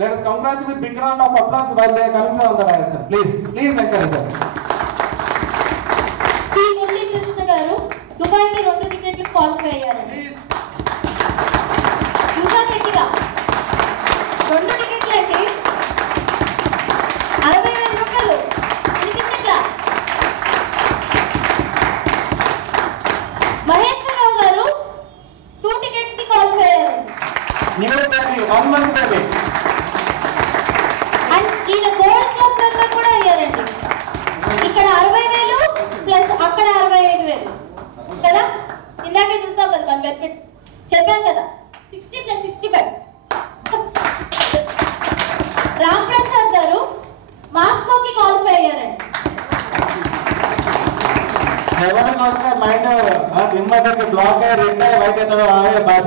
let us congratulate with big round of applause while they are coming on the dais, sir. Please encourage them. Shri Murali Krishna గారు దుబాయ్కి 2 టికెట్లు qualify అయ్యారండి. ఇంకా గట్టిగా 2 టికెట్లు అండి, 60,000 రూపాయలు. వినిపించట్లా? మహేశ్వరరావు గారు 2 టికెట్స్ కి క్వాలిఫై అయ్యారు. New baby, 1 month baby. And ఈయన గోల్డ్ క్లబ్ మెంబర్ కూడా అయ్యారండి. ఇక్కడ 60,000 ప్లస్ అక్కడ 65,000 కదా. ఇందాకే చూసాం కదా మనం బెనిఫిట్ చెప్పాం కదా, 60 ప్లస్ 65. రామ్ ప్రసాద్ గారు మాస్కోకి క్వాలిఫై అయ్యారండి. బ్లాక్ రెడ్ వైట్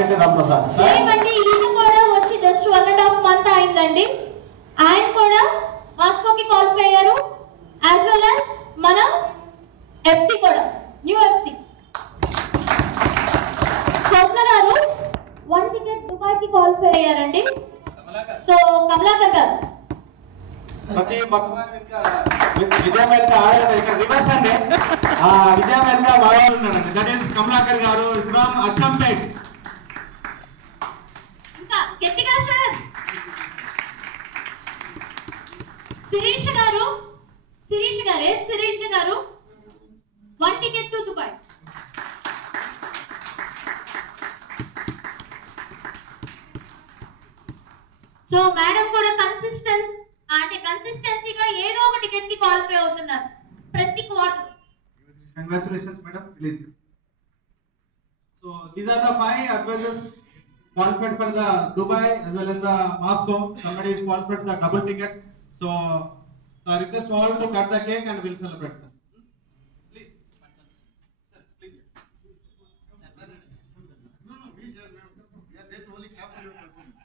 అయితే రామ్ ప్రసాద్ సేమ్ అండి. ఈయన కూడా వచ్చి జస్ట్ 1.5 మంత్ అయిందండి. ఆయన కూడా మాస్కోకి క్వాలిఫై అయ్యారు. యాజ్ వెల్ యాజ్ మన ఎఫ్సి కూడా, న్యూ ఎఫ్సి. స్వప్న గారు 1 టికెట్ దుబాయ్కి క్వాలిఫై అయ్యారండి. సో కమలాకర్ గారు ప్రతి విజయ అమెరికా ఆడారు. ఇక్కడ రివర్స్ అండి, విజయ అమెరికా బాగా ఉన్నారండి. దట్ ఈస్ కమలాకర్ గారు ఫ్రమ్ అచ్చంపేట్. ఇంకా గట్టిగా సార్ శిరీష్ గారు 1 ticket to Dubai. So madam కూడా కన్సిస్టెన్సీగా ఏదో ఒక టికెట్ కి క్వాలిఫై అవుతున్నారు ప్రతి quarter. Congratulations madam, please. So these are the 5 advisors qualified for the Dubai as well as the Moscow. Somebody is qualified for the double ticket. So I request all to cut the cake and we'll celebrate, sir. Please. Sir, please. No, we are there to only clap for your performance.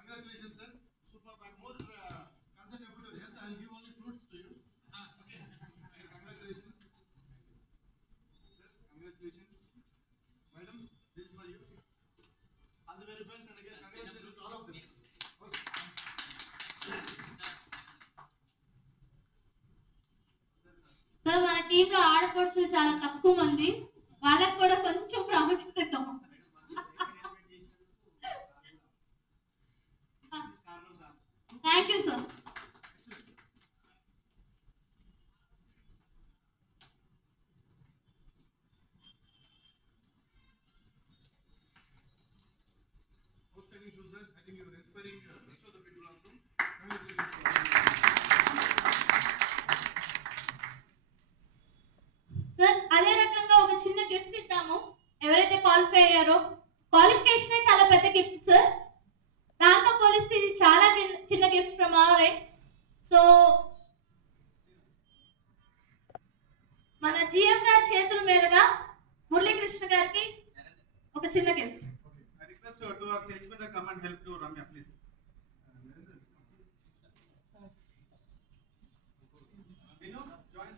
Congratulations, sir. Super. I'm more concerned about your health. I'll give only fruits to you. Okay. Congratulations. Sir, congratulations. Madam, this is for you. All the very best, and again, congratulations to all of them. Okay. Sir మన టీంలో ఆడపడుచులు చాలా తక్కువ మంది, వాళ్ళకి కూడా కొంచెం ప్రాముఖ్యత ఇద్దాం. Thank you sir. Outstanding shows us. I think you are inspiring rest of the people also. Sir అదే రకంగా ఒక చిన్న గిఫ్ట్ ఇద్దాము ఎవరైతే క్వాలిఫై అయ్యారో. క్వాలిఫికేషన్ చాలా పెద్ద గిఫ్ట్ సార్, దాంతో పోలిస్తే ఇది చాలా చిన్న gift from our end. So మన జిఎం గారి చేతుల మీదుగా మురళీకృష్ణ గారికి ఒక చిన్న gift. I request to our salesman to come and help to Ramya, please. Vinu, join.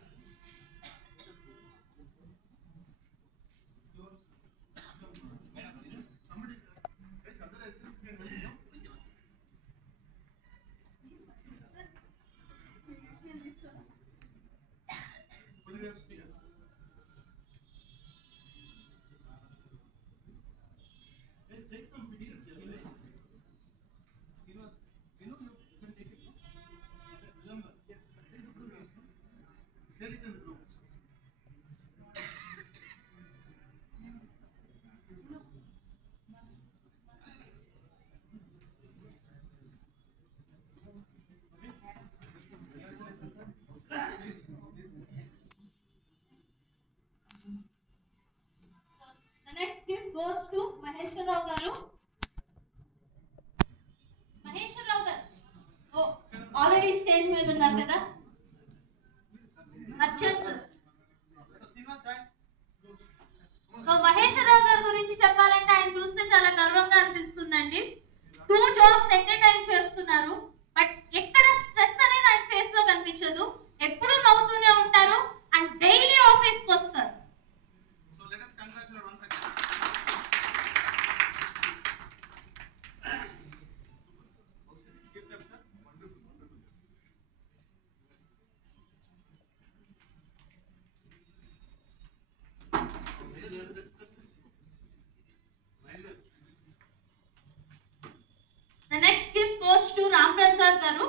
Somebody, guys, other assistants can help you. Photographs here. Let's take some pictures. Vinu, you can take it. Remember, yes, take the photographs. Share it in the group. The next gift goes to Maheshwarrao garu. Maheshwarrao garu. Oh, already stage మీద ఉన్నారు కదా. అచ్చం sir. గురించి చెప్పాలంటే ఆయన చూస్తే చాలా గర్వంగా అనిపిస్తుందండి. 2 జాబ్స్ ఎట్ ఏ టైం చేస్తున్నారు. బట్ ఎక్కడ స్ట్రెస్ అనేది ఆయన ఫేస్ లో కనిపించదు. ఎప్పుడూ నవ్వుతూనే ఉంటారు అండ్ డైలీ ఆఫీస్ కి వస్తారు. So let us congratulate once again. Keep up, sir. Wonderful, wonderful. The next gift goes to Ram Prasad garu.